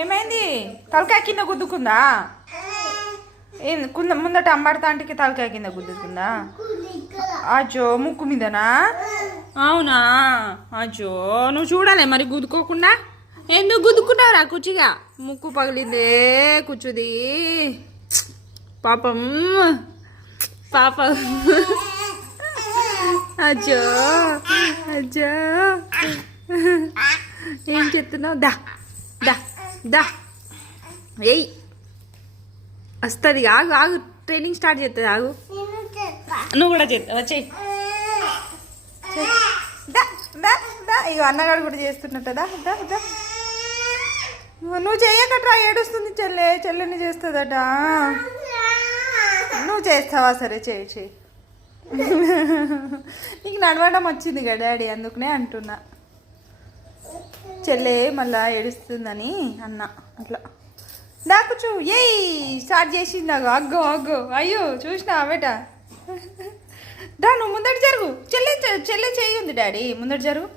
ఏమైంది? తలకాయ కింద గుద్దుకుందా? ముందట అంబడతాంటికి తలకాయ కింద గుద్దుకుందా? అజో ముక్కు మీదనా? అవునా? అజో నువ్వు చూడాలి మరి గుద్దుకోకుండా. ఎందుకు గుద్దుకున్నారా కుచిగా? ముక్కు పగిలిందే కూర్చుది. పాపం పాపం. అజో అజో ఏం చెప్తున్నావు? దా దా దా ఏయ్ వస్తుంది. ఆగు ఆగు, ట్రైనింగ్ స్టార్ట్ చేస్తుంది. ఆగు, నువ్వు కూడా చేస్తావు. వచ్చేయి. దా దా దా. ఇక అన్నగాడు కూడా చేస్తున్నట్టు. దా దా దా. నువ్వు చెయ్యకట్రా, ఏడుస్తుంది చెల్లెని చేస్తుందట. నువ్వు చేస్తావా? సరే చెయ్యి చెయ్యి. నీకు నడవడం వచ్చింది కదా డాడీ, అందుకనే అంటున్నా. చెల్లె మళ్ళా ఏడుస్తుందని అన్న అట్లా. దాకుచు ఏయ్ స్టార్ట్ చేసింది. అగ్గో అగ్గో. అయ్యో చూసినా బేట. దా నువ్వు ముందటి జరుగు. చెల్లె చెయ్యి ఉంది డాడీ, ముందటి జరుగు.